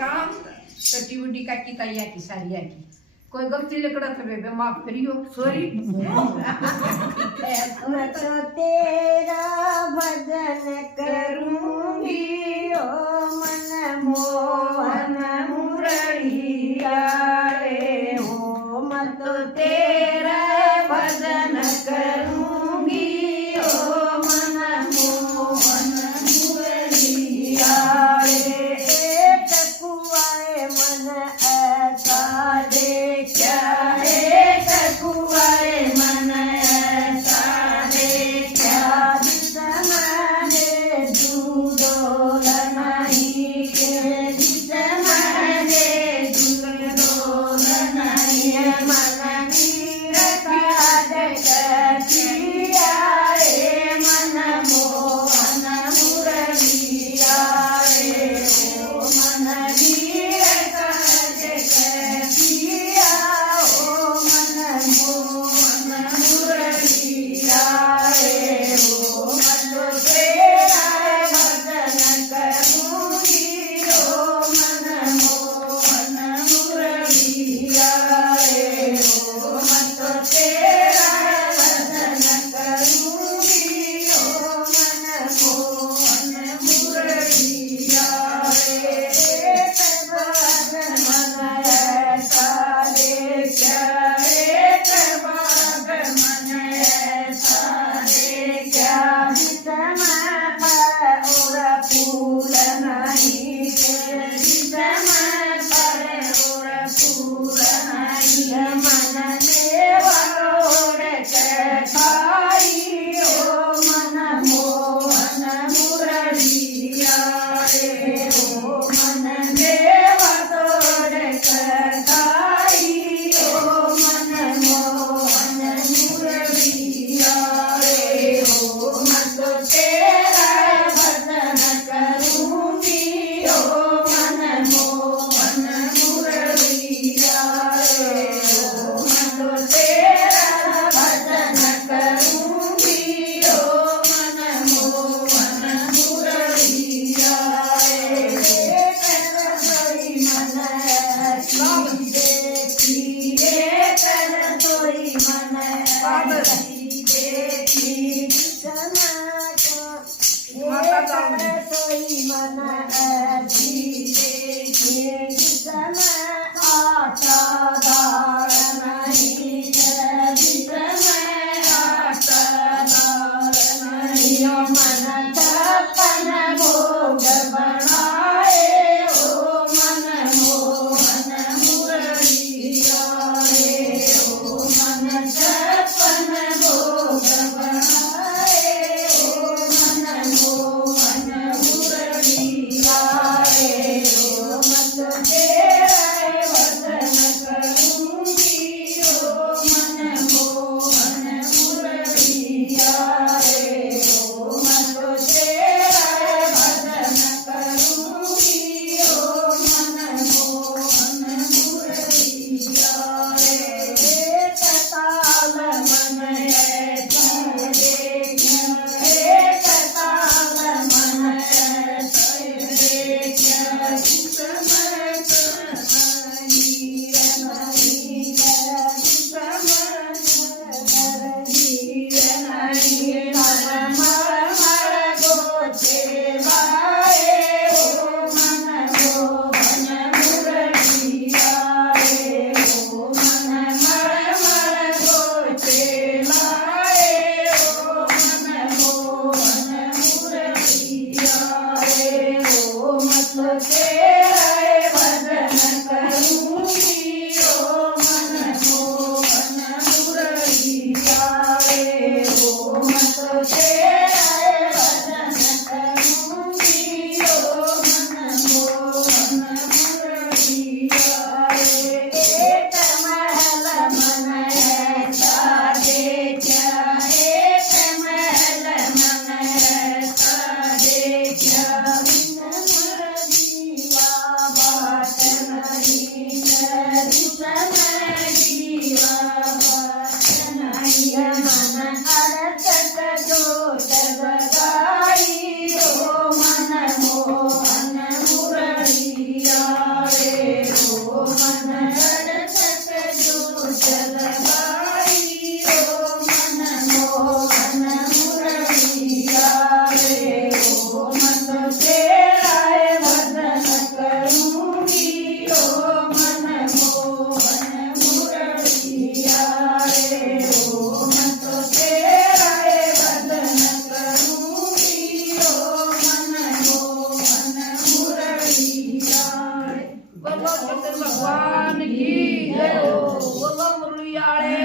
राम सटी उडी काकी ताई की सारी की कोई गलती लकड़ा था बेबे माफ करियो सॉरी मैं तो तेरा भजन करूंगी ओ मन मोहन मुरलिया रे हो मैं तो तेरा भजन करूंगी ओ मन मोहन मुरलिया रे एक कुआए मन ऐसा देखा एक कुआए मन ऐसा देखा जिसमने दूधोल नहीं के जिसमने दूधोल नहीं मन नीर काज कटिया रे मन मोहन मुरलिया रे ओ मन नीर काज कटिया ओ मन मोहन मुरलिया रे ओ मन तेरा भजन करूंगी ओ मन मोहन मुरलिया रे ओ मन तेरा भजन करूंगी ओ मन मोहन मुरलिया रे एक बार मन ऐसा देखा एक बार मन ऐसा देखा जिसमें पर और फूल नहीं के जिसमें पर और फूल नहीं मन में वरोड़ के खाई ओ मन मोहन मुरलिया रे ओ मन में वरोड़ के खाई ओ मन मोहन मुरलिया रे ओ मन तो तेरा भजन करूंगी ओ मन मोहन मुरलिया रे ओ मन तो तेरा भजन करूंगी ओ मन मोहन मुरलिया रे एक रसोई मन ऐसी देखी एक रसोई मन ऐसी देखी रसोई मन ऐसी देखी जिसमें आटा दाल नहीं है जिसमें आटा दाल नहीं मन छप्पन भोग बनाए ओ मन मोहन मुरलिया रे ओ मन छप्पन भोग बनाए ओ मन मोहन मुरलिया रे ओ मन तेरा भजन करूंगी ओ मन मोहन मुरलिया रे ओ मन तेरा भजन करूंगी ओ मन मोहन मुरलिया रे एक ताल मन ऐसा देखा एक ताल मन ऐसा देखा जिसमें नीर नहीं है जिसमें नीर नहीं मन मर गोचे लाए ओ मन मोहन मुरलिया रे ओ मन मर गोचे लाए ओ मन मोहन मुरलिया रे ओ मन तेरा भजन करूंगी ओ मन मोहन मुरलिया रे ओ मन तेरा भजन करूंगी ओ मन मोहन मुरलिया रे एक महल मन ऐसा देखा एक महल मन ऐसा देखा बिन मुरलिया બોલો કૃષ્ણ ભગવાન કી જય હો. બોલો મુરલી વાળે